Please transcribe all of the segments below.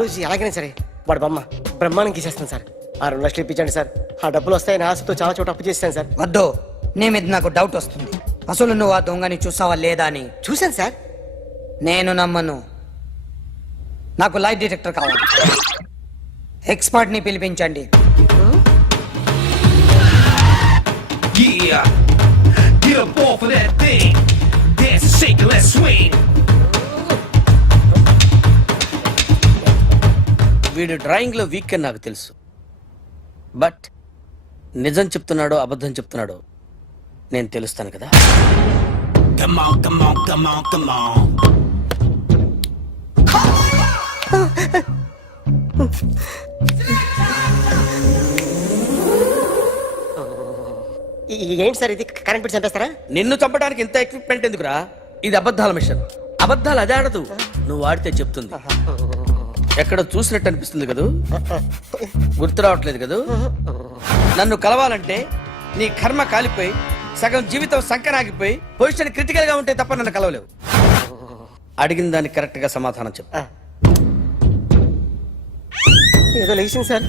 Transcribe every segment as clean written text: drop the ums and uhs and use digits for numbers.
రోజు ఎలాగైనా సరే వాడు బొమ్మ బ్రహ్మాండం గీసేస్తాను సార్. ఆ 2 లక్షలు ఇప్పించండి సార్. ఆ డబ్బులు వస్తాయని ఆశతో చాలా చోట అప్పు చేస్తాను సార్. వద్దు, నీ మీద నాకు డౌట్ వస్తుంది. అసలు నువ్వు ఆ దొంగని చూసావా లేదా అని. చూశాను సార్. నేను నమ్మను. నాకు లైట్ డిటెక్టర్ కావాలి. ఎక్స్పర్ట్ ని పిలిపించండి. Yeah, get up off of that thing. Dance and shake and let's swing. వీడు డ్రాయింగ్ లో వీక్ అని నాకు తెలుసు. బట్ నిజం చెప్తున్నాడో అబద్ధం చెప్తున్నాడో నేను తెలుస్తాను కదా. Come on, come on, come on, come on. ఏంటి సార్ ఇది? కరెంట్ బిల్ చంపేస్తారా? నిన్ను చంపడానికి ఇంత ఎక్విప్మెంట్ ఎందుకురా? ఇది అబద్ధాల మిషన్. అబద్ధాలు అదే ఆడదు, నువ్వు ఆడితే చెప్తుంది. ఎక్కడ చూసినట్టు అనిపిస్తుంది కదూ, గుర్తు రావట్లేదు కదూ. నన్ను కలవాలంటే నీ కర్మ కాలిపోయి సగం జీవితం సంకరాగిపోయి పొజిషన్ క్రిటికల్ గా ఉంటే తప్ప నన్ను కలవలేవు. అడిగిన దానికి కరెక్ట్ గా సమాధానం చెప్పు. ఏదో లేచింది sir.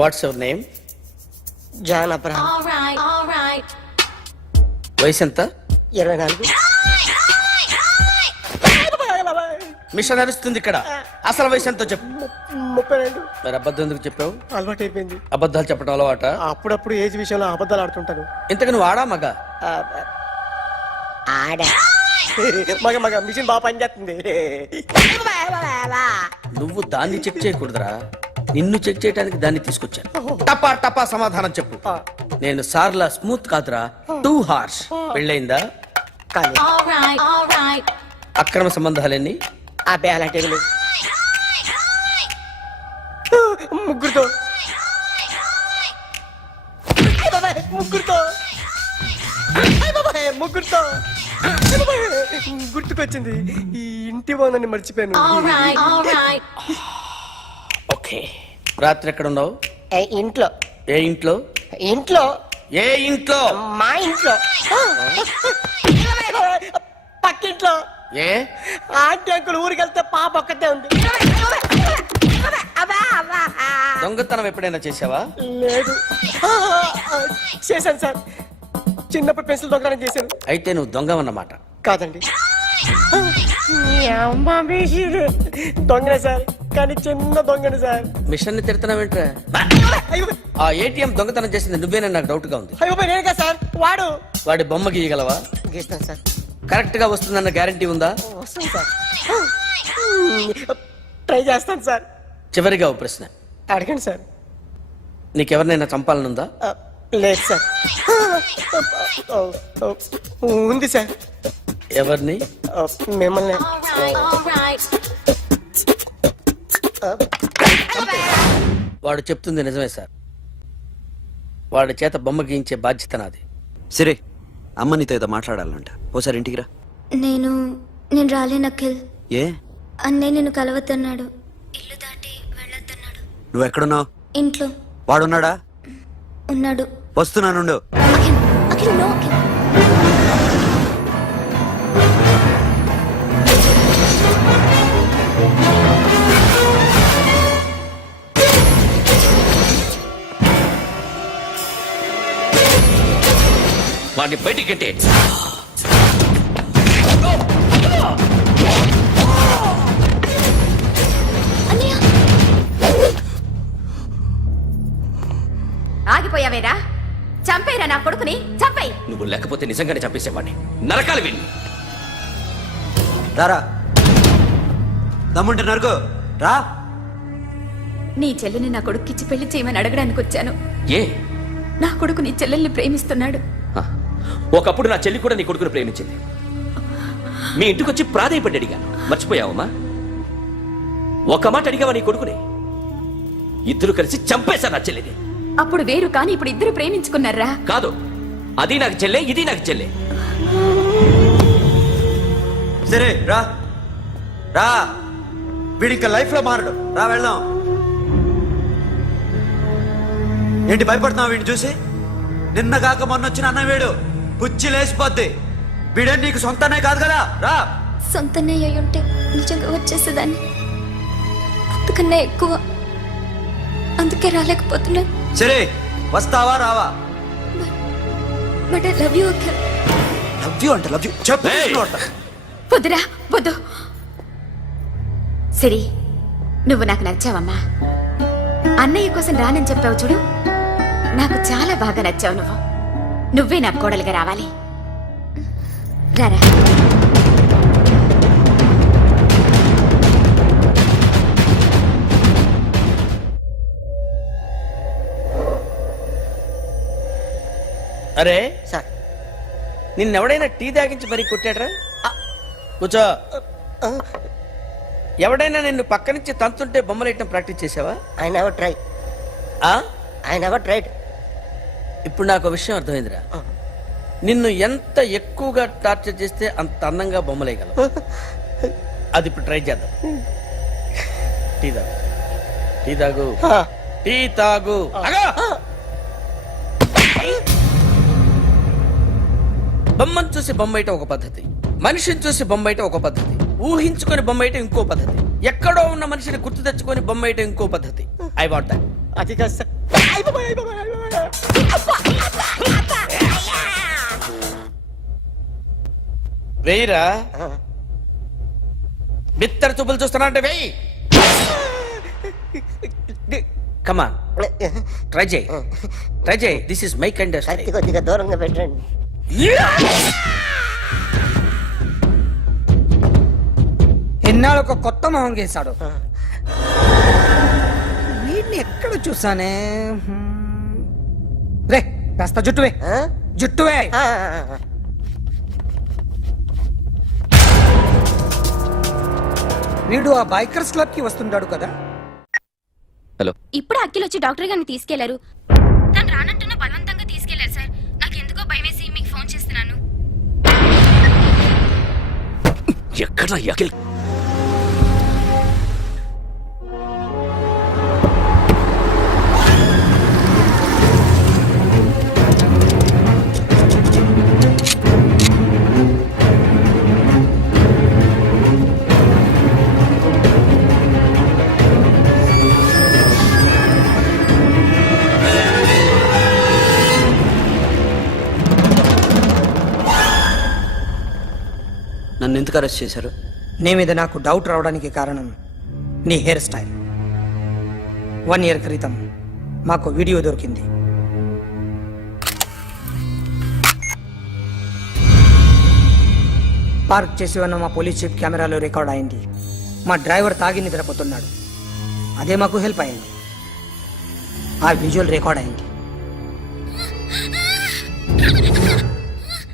What's your name? John Abraham. వయసు ఎంత? 24. మిషన్ నడుస్తుంది ఇక్కడ. అసలు వయసు ఎంతో చెప్పు. 32. మరి అబద్ధం ఎందుకు చెప్పావు? అలవాటు అయిపోయింది. అబద్ధాలు చెప్పడం అలవాట? అప్పుడప్పుడు ఏజ్ విషయంలో అబద్ధాలు ఆడుతుంటాను. ఇంతకు నువ్వు ఆడా మగ? ఆడా. మగ మగ మిషన్ బాగా పనిచేస్తుంది. నువ్వు దాన్ని చెక్ చేయకూడదురా, నిన్ను చెక్ చేయడానికి దాన్ని తీసుకొచ్చాను. టపా టపా సమాధానం చెప్పు. నేను సార్లా స్మూత్ కాదురా, టూ హార్ష్. పెళ్ళయిందా? కానీ అక్రమ సంబంధాలన్నీ? అబ్బే అలాంటి ముగ్గురుతో ముగ్గురుతో గుర్తుకొచ్చింది. ఈ ఇంటి బాగుందని మర్చిపోయాను. ఓకే, రాత్రి ఎక్కడ ఉన్నావు? ఇంట్లో. ఏ ఇంట్లో? ఇంట్లో. ఏ ఇంట్లో? మా ఇంట్లో. పక్కింట్లో. ఏ ఆంటీ అంకుల్ ఊరికి వెళ్తే పాప ఒక్కతే ఉంది. దొంగతనం ఎప్పుడైనా చేసావా? లేదు. చేశాను సార్. చిన్నప్పుడు పెన్సిల్ దొంగతనం చేశాను. అయితే నువ్వు దొంగవన్నమాట. కాదండి, దొంగనే సార్, కానీ చిన్న దొంగని సార్. మిషన్ ని తిడుతున్నావేంట్రా? ఆ ఏటీఎం దొంగతనం చేసింది నువ్వేనని నాకు డౌట్ గా ఉంది. అయ్యో నేనే సార్. వాడి బొమ్మ గీయగలవా? గీస్తాను సార్. కరెక్ట్ గా వస్తుందన్న గ్యారంటీ ఉందా? వస్తుంది సార్. ట్రై చేస్తాను సార్. చివరిగా ఓ ప్రశ్న అడగండి సార్. నీకెవరినైనా చంపాలనుందా? లేదు సార్. ఉంది సార్. ఎవరిని? మిమ్మల్ని. వాడు చెప్తుంది నిజమే సార్. వాడి చేత బొమ్మ గీయించే బాధ్యత నాది. సరే, అమ్మ నీతో ఏదో మాట్లాడాలంట. ఓసారి ఇంటికి రా. నేను రాలేను అఖిల్. ఏ? అన్నయ్య నిన్ను కలవద్దన్నాడు. ఇల్లు దాటి వెళ్ళొద్దన్నాడు. నువ్వు ఎక్కడున్నావు? ఇంట్లో. వాడున్నాడా? ఉన్నాడు. వస్తున్నానుండు. అఖిల్, అఖిల్, నో అఖిల్. వాడిని బయటికి గెట్టే. ఆగిపోయావేరా? చంపేరా నా కొడుకుని, చంపేయి. నువ్వు లేకపోతే నిజంగానే చంపేసేవాడిని. నరకాలి వీడిని. రారా, దమ్ముంటే నరుకు రా. నీ చెల్లిని నా కొడుక్కిచ్చి పెళ్లి చేయమని అడగడానికి వచ్చాను. ఏ? నా కొడుకు నీ చెల్లెల్ని ప్రేమిస్తున్నాడు. ఒకప్పుడు నా చెల్లి కూడా నీ కొడుకును ప్రేమించింది. మీ ఇంటికి వచ్చి ప్రాధాయపడి అడిగా, మర్చిపోయావమ్మా? ఒక మాట అడిగావా నీ కొడుకుని? ఇద్దరు కలిసి చంపేశారు నా చెల్లిని. అప్పుడు వేరు, కానీ ఇప్పుడు ఇద్దరు ప్రేమించుకున్నారా? కాదు, అది నాకు చెల్లె, ఇది నాకు చెల్లె. సరే రా రా, వీడి ఇంకా లైఫ్ లో మారడు. రా వెళ్దాం. ఏంటి భయపడుతున్నావు వీడిని చూసి? నిన్న కాక మొన్న వచ్చిన అన్న వీడు పుచ్చి లేచిపోద్ది. వీడే నీకు సొంతనే కాదు కదా. రా. సొంతనే అయి ఉంటే నిజంగా వచ్చేసేదాన్ని. నాకన్నా ఎక్కువ. అందుకే రాలేకపోతున్నాను. సరే వస్తావా రావా? But I love you Akhil. Love you అంటే లవ్ యూ చెప్పు. వద్దురా వద్దు. సిరి, నువ్వు నాకు నచ్చావమ్మా. అన్నయ్య కోసం రానని చెప్పావు చూడు, నాకు చాలా బాగా నచ్చావు. నువ్వే నా కోడలిగా రావాలి. రారా. అరే, సార్ నిన్నెవడైనా టీ తాగించి మరీ కొట్టాడ్రా? కూర్చో. ఎవడైనా నిన్ను పక్క నుంచి తంతుంటే బొమ్మలేయటం ప్రాక్టీస్ చేసావా? I never try. ఆ? I never tried. ఇప్పుడు నాకు ఒక విషయం అర్థమైందిరా. నిన్ను ఎంత ఎక్కువగా టార్చర్ చేస్తే అంత అందంగా బొమ్మలేయగలవు. అది ఇప్పుడు ట్రై చేద్దాం. టీ తాగు, టీ తాగు, టీ తాగు. అగా! బొమ్మను చూసి బొమ్మేయటం ఒక పద్ధతి, మనిషిని చూసి బొమ్మేయటం ఒక పద్ధతి, ఊహించుకొని బొమ్మేయటం ఇంకో పద్ధతి, ఎక్కడో ఉన్న మనిషిని గుర్తు తెచ్చుకొని బొమ్మేయటం ఇంకో పద్ధతి. I want that. అది కాదు సార్. వెయ్యిరా. బిత్తర చూపులు చూస్తున్నా అంటే వెయ్యి. కమాన్, ట్రై చేయి, ట్రై చేయి. This is my kind. కత్తి కొద్దిగా దూరంగా పెట్టండి. ఎన్నాళ్ళు ఒక కొత్త మొహం గీశాడు. వీడిని ఎక్కడ చూసానే? రే కాస్త జుట్టువే, జుట్టువే. వీడు ఆ బైకర్స్ క్లబ్ కి వస్తుంటాడు కదా. ఇప్పుడు అఖిల్ వచ్చి డాక్టర్ గారిని తీసుకెళ్లారు. తను రానంటున్న బలవంతంగా తీసుకెళ్లారు సార్. నాకు ఎందుకో భయం వేసి మీకు ఫోన్ చేస్తున్నాను. ఎక్కడ అఖిల్? నన్ను ఎందుకు అరెస్ట్ చేశారు? నీ మీద నాకు డౌట్ రావడానికి కారణం నీ హెయిర్ స్టైల్. 1 year క్రితం మాకు వీడియో దొరికింది. పార్క్ చేసి ఉన్న మా పోలీస్ జీప్ కెమెరాలో రికార్డ్ అయింది. మా డ్రైవర్ తాగి నిద్రపోతున్నాడు. అదే మాకు హెల్ప్ అయింది. ఆ విజువల్ రికార్డ్ అయింది.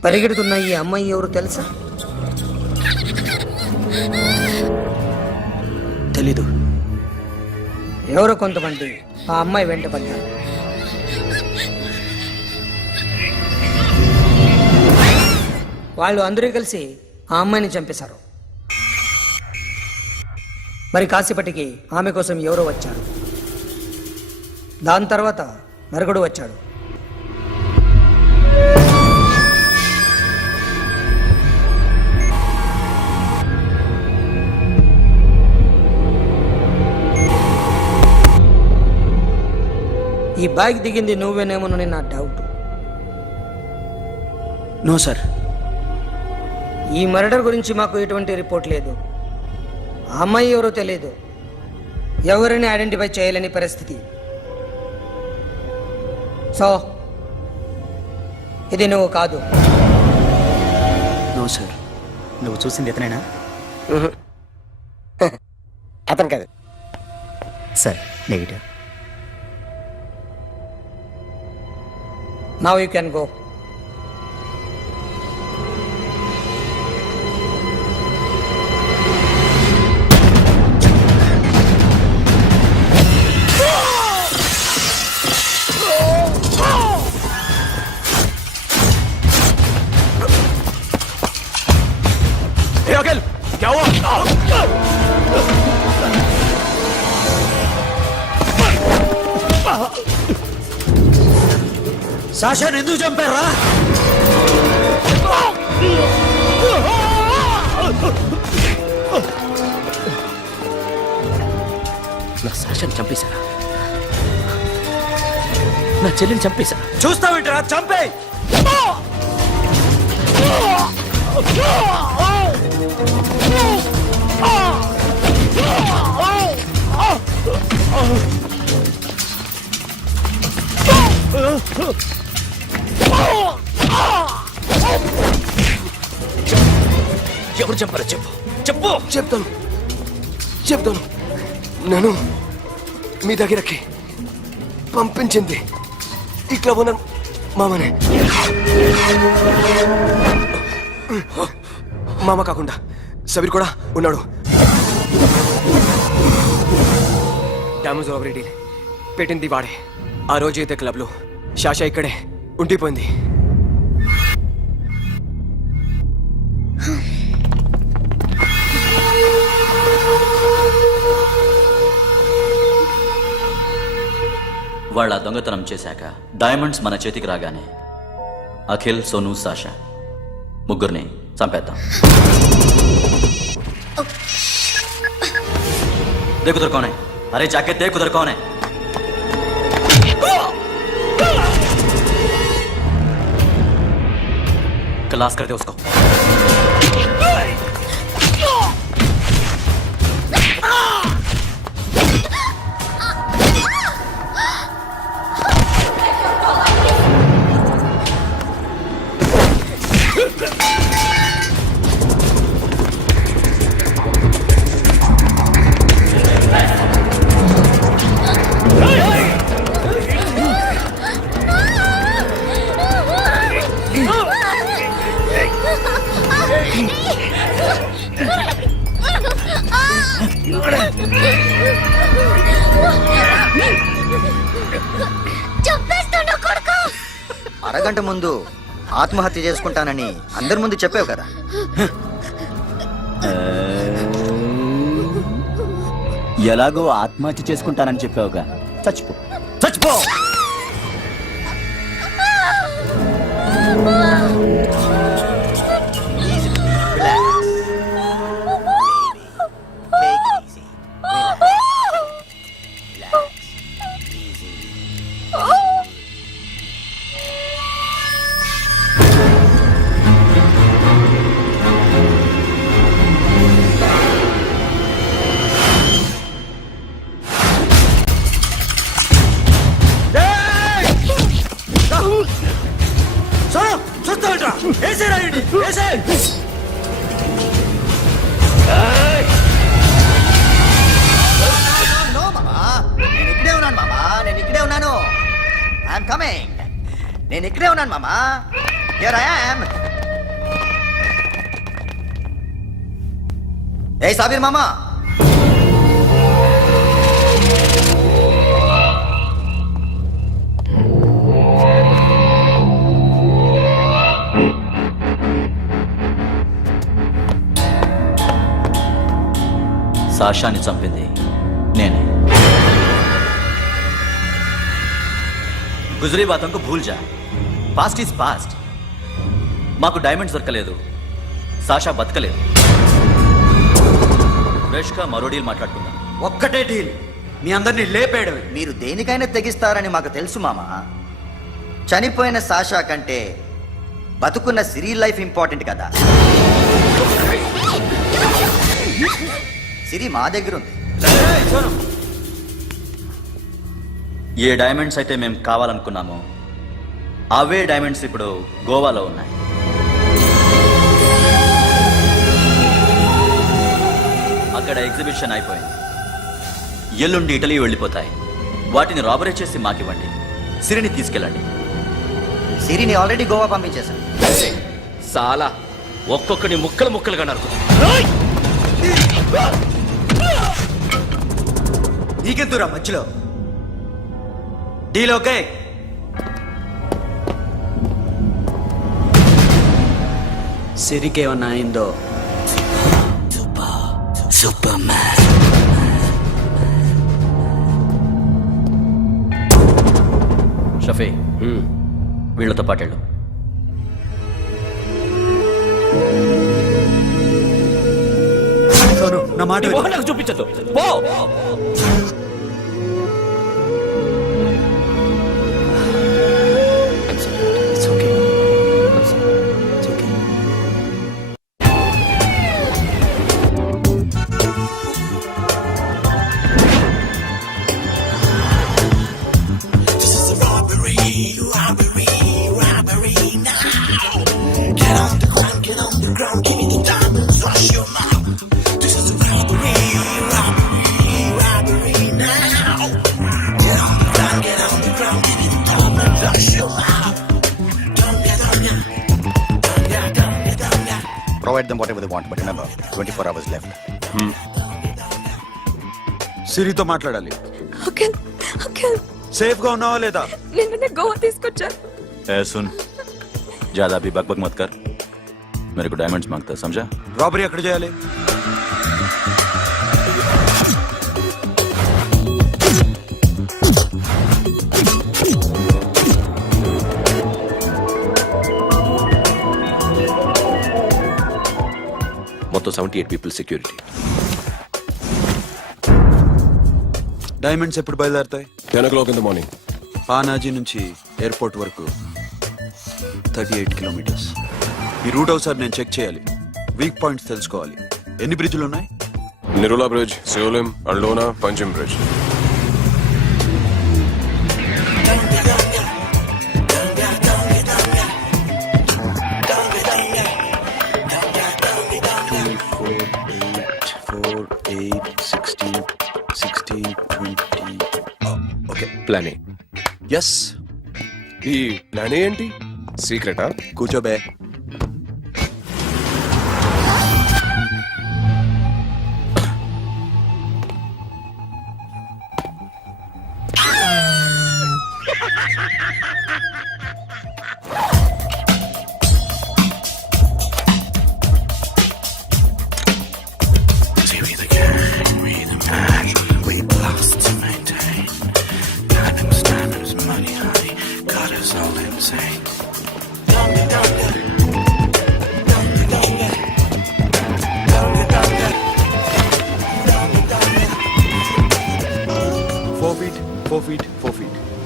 పరిగెడుతున్న ఈ అమ్మాయి ఎవరు తెలుసా? తెలీదు. ఎవరో కొంతమంది ఆ అమ్మాయి వెంట పడ్డారు. వాళ్ళు అందరూ కలిసి ఆ అమ్మాయిని చంపేశారు. మరి కాసేపటికి ఆమె కోసం ఎవరో వచ్చారు. దాని తర్వాత నరకుడు వచ్చాడు. ఈ బైక్ దిగింది నువ్వేనేమోనని నా డౌట్. No sir. ఈ మర్డర్ గురించి మాకు ఎటువంటి రిపోర్ట్ లేదు. ఆ అమ్మాయి ఎవరో తెలియదు. ఎవరిని ఐడెంటిఫై చేయలేని పరిస్థితి. సో ఇది నువ్వు కాదు. No sir. నువ్వు చూసింది ఇతనేనా? అతను కాదు సార్. Negative. Now you can go. సాషాని ఎందుకు చంపారా? సాక్ష్యాన్ని చంపేశారా? నా చెల్లిని చంపేశా. చూస్తావేంట్రా? చంపే. ఎవరు చంపారో చెప్పు, చెప్పు. చెప్తాను. నన్ను మీ దగ్గరకి పంపించింది ఇట్లా ఉన్న మామనే. మామ కాకుండా సబీర్ కూడా ఉన్నాడు. డ్యామేజ్ ఓవర్ డీల్ పెట్టింది వాడే. ఆ రోజు అయితే క్లబ్లో శాషా ఇక్కడే ఉండిపోయింది. వాళ్ళ దొంగతనం చేశాక డైమండ్స్ మన చేతికి రాగానే అఖిల్, సోను, సాషా ముగ్గురిని చంపేద్దాం. देखो उधर कौन है? अरे जाके देख उधर कौन है? क्लास करते उसको. అరగంట ముందు ఆత్మహత్య చేసుకుంటానని అందరి ముందు చెప్పావు కదా. ఎలాగో ఆత్మహత్య చేసుకుంటానని చెప్పావుగా, చచ్చిపో. చూస్తావేంట్రా? ఏసేరా వీడిని, ఏసే. నేను ఇక్కడే ఉన్నాను మామా, నేను ఇక్కడే ఉన్నాను. I'm coming. నేను ఇక్కడే ఉన్నాను మామా. Here I am. ఏ సాబీర్ మామా, సాషాని చంపింది నేనే. గుజరీ బాతంకు భూల్ జా, పాస్ట్ ఈజ్ పాస్ట్. మాకు డైమండ్స్ దొరకలేదు, సాషా బతకలేదు. ఫ్రెష్గా మరో డీల్ మాట్లాడుకుందాం. ఒక్కటే డీల్, మీ అందరినీ లేపేయడమే. మీరు దేనికైనా తెగిస్తారని మాకు తెలుసు మామా. చనిపోయిన సాషా కంటే బతుకున్న సిరీ లైఫ్ ఇంపార్టెంట్ కదా. సిరి మా దగ్గర ఉంది. ఏ డైమండ్స్ అయితే మేము కావాలనుకున్నామో అవే డైమండ్స్ ఇప్పుడు గోవాలో ఉన్నాయి. అక్కడ ఎగ్జిబిషన్ అయిపోయింది. ఎల్లుండి ఇటలీ వెళ్ళిపోతాయి. వాటిని రాబరీ చేసి మాకివ్వండి. సిరిని తీసుకెళ్ళండి. సిరిని ఆల్రెడీ గోవా పంపించేశాను. సాలా ఒక్కొక్కని ముక్కలుగా నరుకు. నీకెందురా మధ్యలో? Deal okay? సిరికేమన్నా అయిందో షఫీ, వీళ్ళతో పాటేళ్ళు. నా మాట నీ మొహం నాకు చూపించద్దు, పో. want, but remember, 24 hours left. సిరితో మాట్లాడాలి. అంకిల్ అంకిల్ సేఫ్ గా ఉన్నావా లేదా? నిన్న గోవా తీసుకొచ్చారు. ए सुन, ज्यादा भी बकबक मत कर. मेरे को डायमंड्स मांगता है, समझा? రాబరీ ఎక్కడ చేయాలి? మొత్తం 78 పీపుల్ సెక్యూరిటీ. డైమండ్స్ ఎప్పుడు బయలుదేరుతాయి? 10 o'clock in the morning. Panaji నుంచి ఎయిర్పోర్ట్ వరకు 38 కిలోమీటర్స్. ఈ రూట్ ఒకసారి నేను చెక్ చేయాలి. వీక్ పాయింట్స్ తెలుసుకోవాలి. ఎన్ని బ్రిడ్జ్లు ఉన్నాయి? Nirula Bridge, Seolim, Aldona, Panjim Bridge. Okay, plan A. Yes. ఈ ప్లాన్ ఏంటి? సీక్రెటా? కూర్చోబే.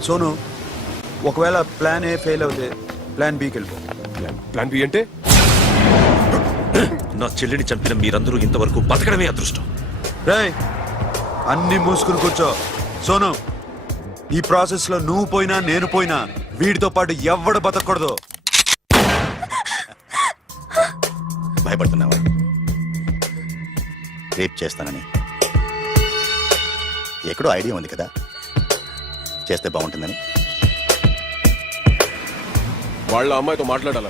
సోను, ఒకవేళ ప్లాన్ ఏ ఫెయిల్ అవుతే ప్లాన్ బికి వెళ్ళిపో. ప్లాన్ బి అంటే? నా చెల్లిని చంపిన మీరందరూ ఇంతవరకు బతకడమే అదృష్టం. రేయ్, అన్ని మూసుకుని కూర్చో. సోను, ఈ ప్రాసెస్ లో నువ్వు పోయినా నేను పోయినా వీడితో పాటు ఎవ్వడు బతకూడదు. భయపడుతున్నావా? రేప్ చేస్తానని ఎక్కడో ఐడియా ఉంది కదా, చేస్తే బాగుంటుందని. వాళ్ళ అమ్మాయితో మాట్లాడాల.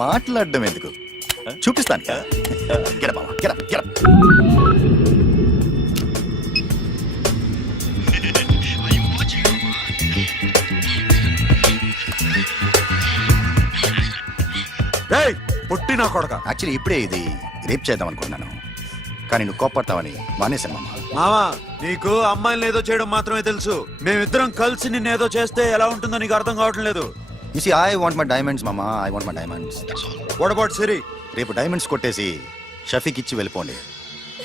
మాట్లాడడం ఎందుకు, చూపిస్తాను. Get up, Mama. Get up, get up. రేయ్, పుట్టి నా కొడక. యాక్చువల్లీ ఇప్పుడే ఇది రేప్ చేద్దాం అనుకున్నాను, కానీ నువ్వు కోపడతావని మానేశాను మామ. మావా, నీకు అమ్మాయిని ఏదో చేయడం మాత్రమే తెలుసు. మేమిద్దరం కలిసి నిన్నేదో చేస్తే ఎలా ఉంటుందో నీకు అర్థం కావటం లేదు. You see, I want my diamonds, Mama. I want my diamonds. What about సిరి? రేపు డైమండ్స్ కొట్టేసి షఫీక్ ఇచ్చి వెళ్ళిపోండి.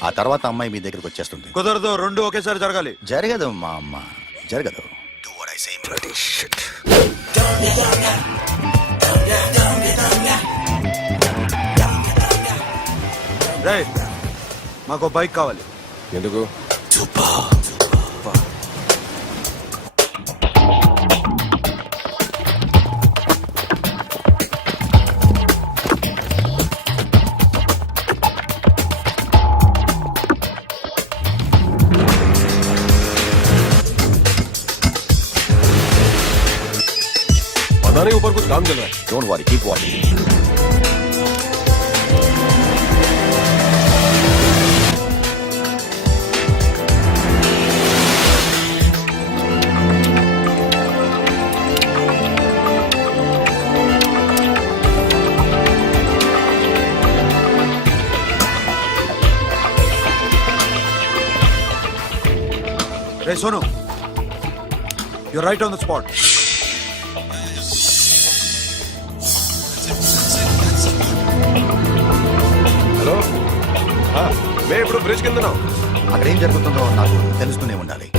ఆ తర్వాత అమ్మాయి మీ దగ్గరకు వచ్చేస్తుంది. కుదరదు, రెండు ఒకేసారి జరగాలి. జరగదు మా అమ్మ, జరగదు. Do what I say, bloody shit. రేయ్, మాకు బైక్ కావాలి. ఎందుకు? पता नहीं ऊपर कुछ काम चल रहा है. Don't worry, keep watching. Hey, Sonu, you're right on the spot. Hello, మేము ఇప్పుడు బ్రిడ్జ్ కింద ఉన్నాం. అక్కడ ఏం జరుగుతుందో నాకు తెలుస్తూనే ఉండాలి.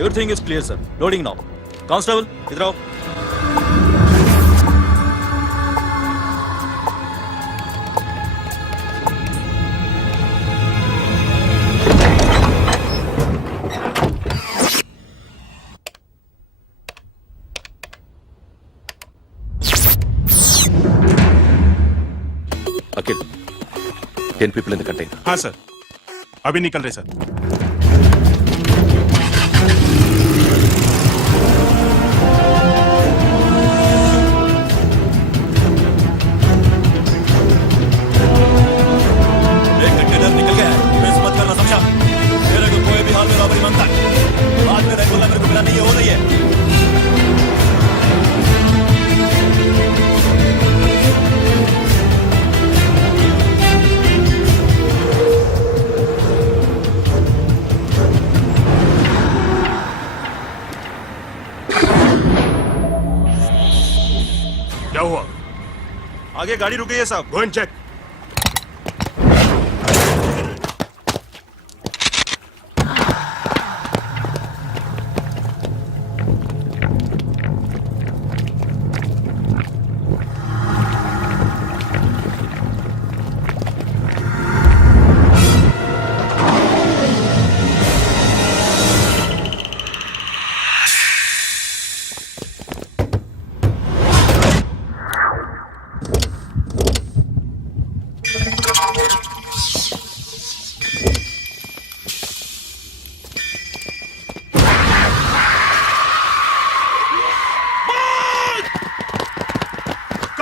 Everything is clear, sir. Loading now. Constable, idhar aao. Akhil, 10 people in the container. हाँ सर. अभी निकल रहे सर। एक कंटेनर निकल गया है, मिस मत करना, समझा? मेरे को कोई भी हाल में रॉबरी मांगता है, बाद में रेगुलर मेरे को मिला नहीं हो रही है। क्या हुआ? आगे गाड़ी रुक गई है साहब, go and check.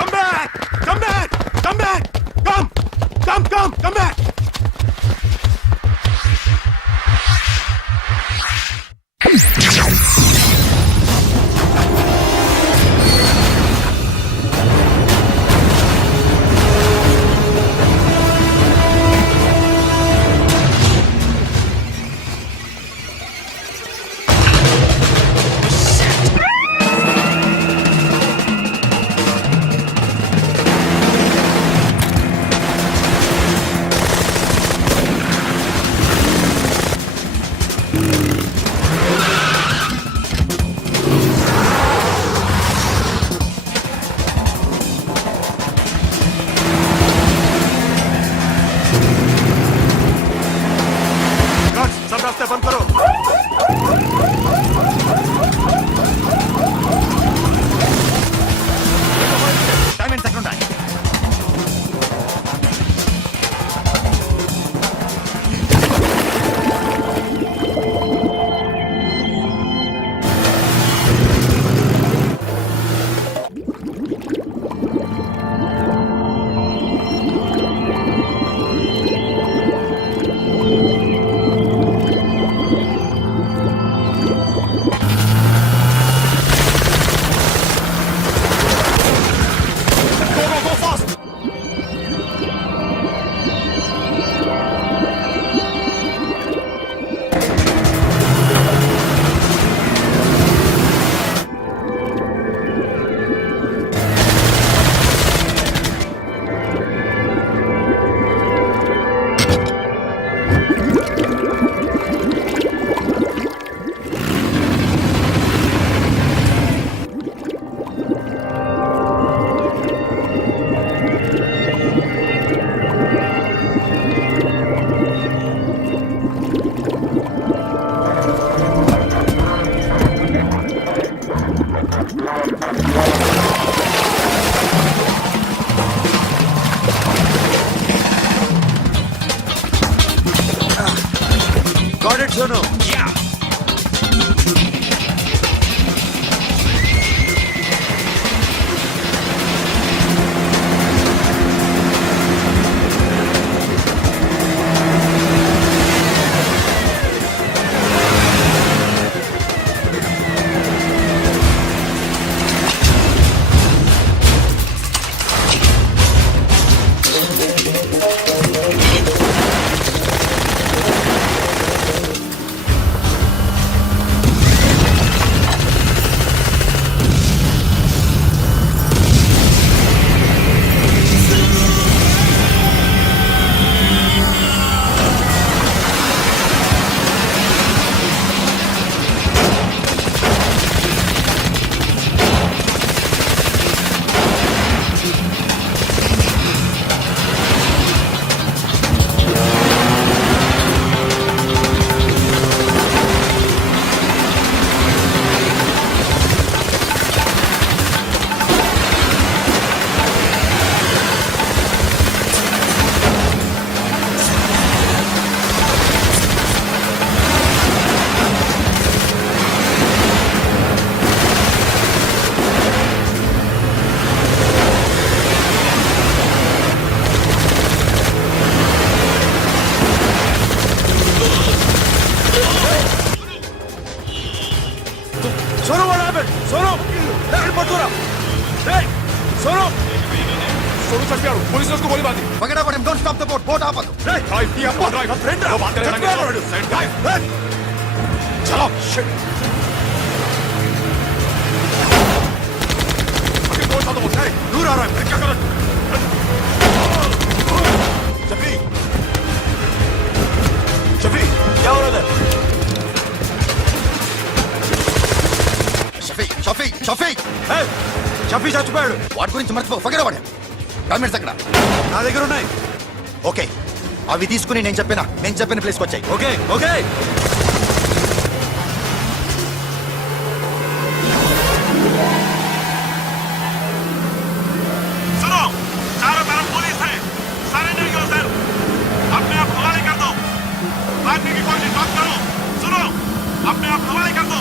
Come back! सब रास्ते बंद करो। डायमंड तक ఉంటాయి। Got it, Sono. Yeah. Sonu पटूरा Sonu Sonu चल गया पुलिस ने उसको गोली मार दी Forget about him. Don't stop the boat. Boat open. वो बात करेगा चलो शिट दूर आ रहा है फिर क्या करें शफी क्या हो रहा है షఫీ షఫీ చచ్చిపోయాడు వాటి గురించి మర్చిపో ఫగడ వాడే డాక్యుమెంట్స్ అక్కడ నా దగ్గర ఉన్నాయి ఓకే అవి తీసుకుని నేను చెప్పిన ప్లేస్కి వచ్చాయి ఓకే ఓకే सुनो चारों तरफ पुलिस है सरेंडर करो सर अपने आप हवाले कर दो भागने की कोशिश मत करो सुनो अपने आप हवाले कर दो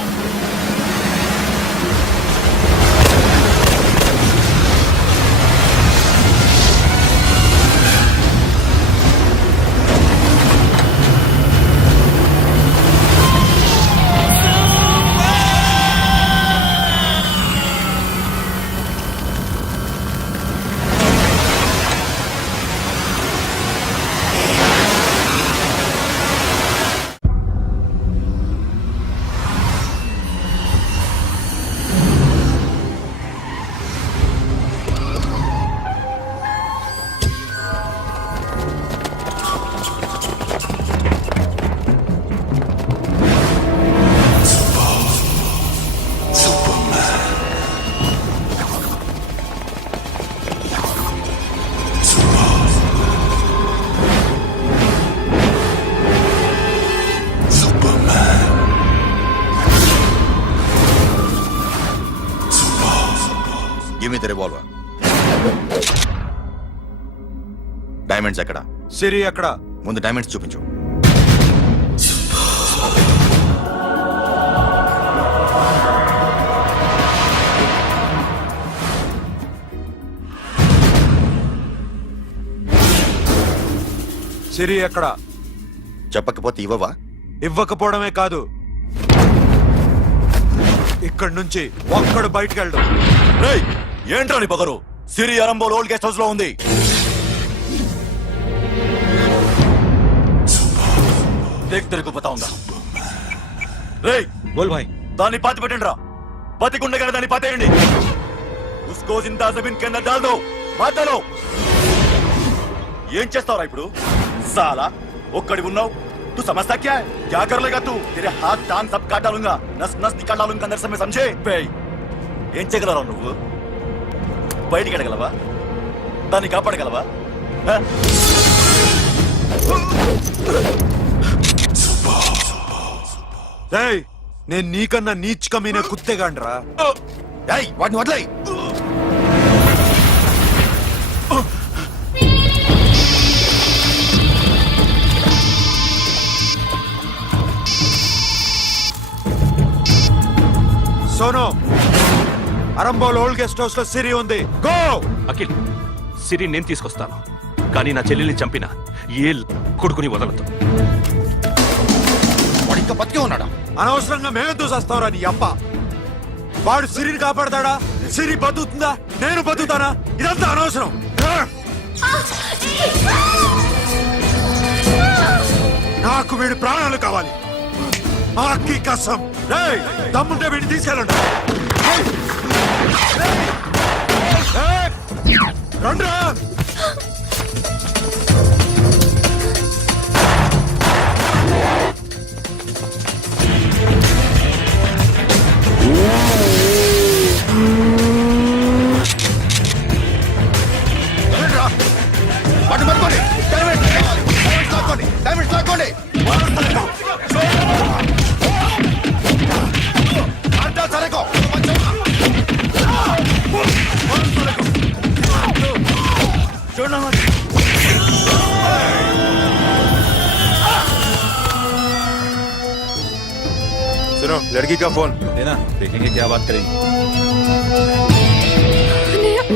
give me the revolver diamonds ఎక్కడ సిరి అక్కడ ముందు డైమండ్స్ చూపించు సిరి అక్కడ చెప్పకపోతే ఇవ్వవా ఇవ్వకపోవడమే కాదు ఇక్కడి నుంచి ఒక్కడు బయటికి వెళ్ళడం ఏంట్రా నీ పొగరు సిరి అరంబోల్ ఓల్డ్ గెస్ట్ హౌస్ లో ఉంది దేక్ తెరకు పతావుందా రేయ్ బోల్ భాయ్ దాన్ని పాతి పెట్టండి రా బతికుండగానే దాన్ని పాతేయండి ఉస్కో జిందా జమీన్ కింద డాల్ దో మాటలో ఏం చేస్తావురా ఇప్పుడు సాలా ఒక్కడి ఉన్నావు तू समझता क्या है क्या कर लेगा तू तेरे हाथ टांग सब काट डालूंगा नस नस निकाल डालूंगा अंदर से मैं समझे ఏం చేయగలరా నువ్వు బయటికి వెళ్ళగలవా దాన్ని కాపాడగలవా నేను నీకన్నా నీచ్ కమీనే కుత్తేగాండ్రా వాటిని వదిలే Sonu Arambol old guest house లో సిరి ఉంది గో అఖిల్ సిరి నేను తీసుకొస్తాను కానీ నా చెల్లెల్ని చంపిన ఏ కొడుకుని వదలదు వాడు ఇంకా బతికే ఉన్నాడా అనవసరంగా మేమెందుకు చేస్తావురా నీ అప్ప వాడు సిరిని కాపాడతాడా సిరి బతుకుతుందా నేను బతుకుతానా ఇదంతా అనవసరం నాకు వీడి ప్రాణాలు కావాలి ఆకి కసం దమ్ముంటే వీడిని తీసుకెళ్ళండి రండ్రా వాటిని పట్టుకోండి డైమండ్స్ లాక్కోండి డైమండ్స్ లాక్కోండి సరేకో सुनो लड़की का फोन देना देखेंगे क्या बात करेंगे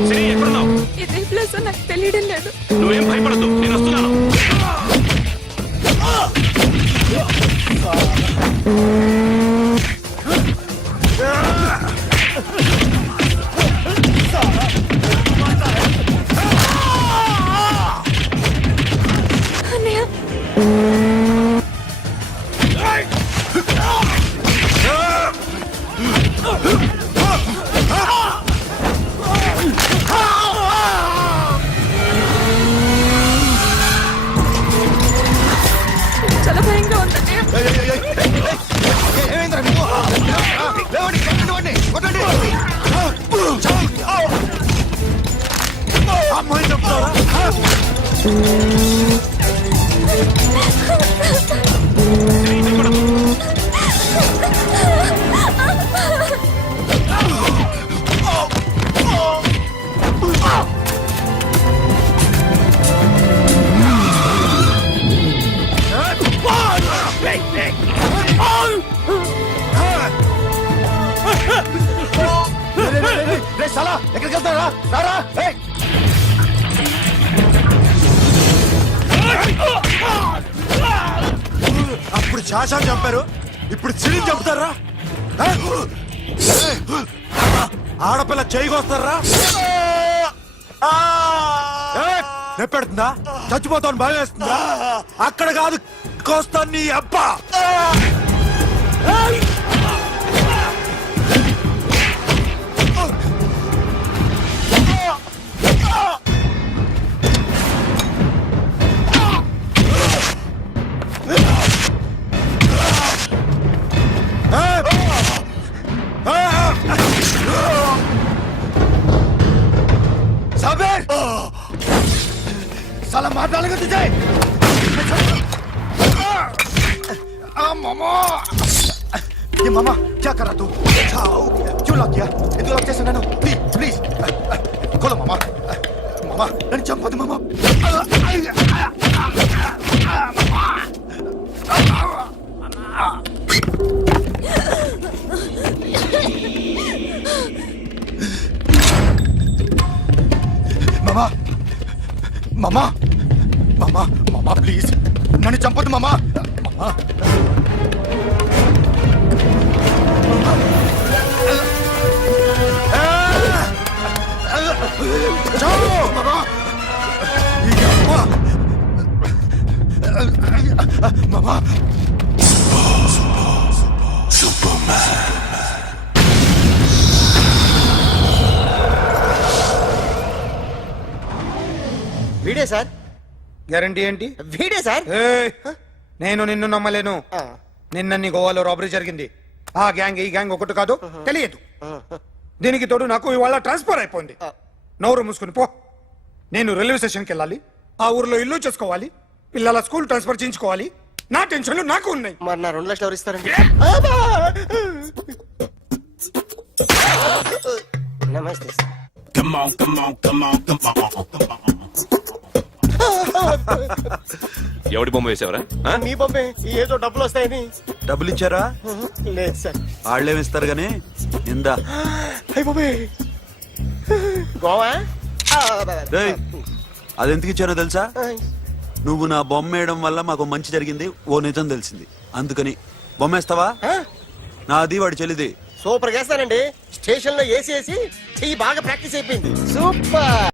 సిరి ఎక్కడున్నావు ఇదే ప్లేస్ నాకు తెలియడం లేదు నువ్వేం భయపడద్దు నేను వస్తున్నాను సాలా ఎక్కడికి వెళ్తారా రారా ఏయ్! అప్పుడు శాసనం చంపారు ఇప్పుడు చిరిని చంపుతారా ఆడపిల్ల చేయకొస్తారా నెప్పెడుతుందా చచ్చిపోతాను భయం వేస్తుందా అక్కడ కాదు కోస్తాను నీ అబ్బా साबिर साला मार डालेगा तुझे मामा ये मामा क्या कर रहा तू क्यों लॉक किया ये तो लॉक कैसे नैनो प्लीज प्लीज खोलो मामा मामा नन्नु चंपదు मामा మామా మామా మామా మామా ప్లీజ్ నన్ను చంపొద్దు మామా మామా మామా వీడే సార్ గ్యారంటీ ఏంటి? వీడే సార్ నేను నిన్ను నమ్మలేను. నిన్న నీ గోవాలో రాబరీ జరిగింది. ఆ గ్యాంగ్ ఈ గ్యాంగ్ ఒకటి కాదు, తెలియదు. దీనికి తోడు నాకు ఇవాళ ట్రాన్స్ఫర్ అయిపోయింది. నోరు మూసుకుని పో. నేను రైల్వే స్టేషన్కి వెళ్ళాలి, ఆ ఊర్లో ఇల్లు చేసుకోవాలి, పిల్లల స్కూల్ ట్రాన్స్ఫర్ చేయించుకోవాలి. నా టెన్షన్లు నాకు ఉన్నాయి. మరి నా 2 లక్షలు ఎవరు ఇస్తారండి? నమస్తే sir. Come on, come on, come on, come on, come on. ఎవడి బొమ్మ వేసావరా మీ బొమ్మే ఏదో డబ్బులు వస్తాయని. డబ్బులు ఇచ్చారా? లేదు సార్. వాళ్ళేమిస్తారు గానీ ఇందా. అయ్య బాబే గోవా. రేయ్, అదెందుకు ఇచ్చారో తెలుసా? నువ్వు నా బొమ్మ వేయడం వల్ల మాకు మంచి జరిగింది, ఓ నిజం తెలిసింది. అందుకని బొమ్మేస్తావా? నాది వాడి చెల్లిది. సూపర్ చేస్తానండి. స్టేషన్ లో ఏసీ చెయ్యి బాగా ప్రాక్టీస్ అయిపోయింది. సూపర్.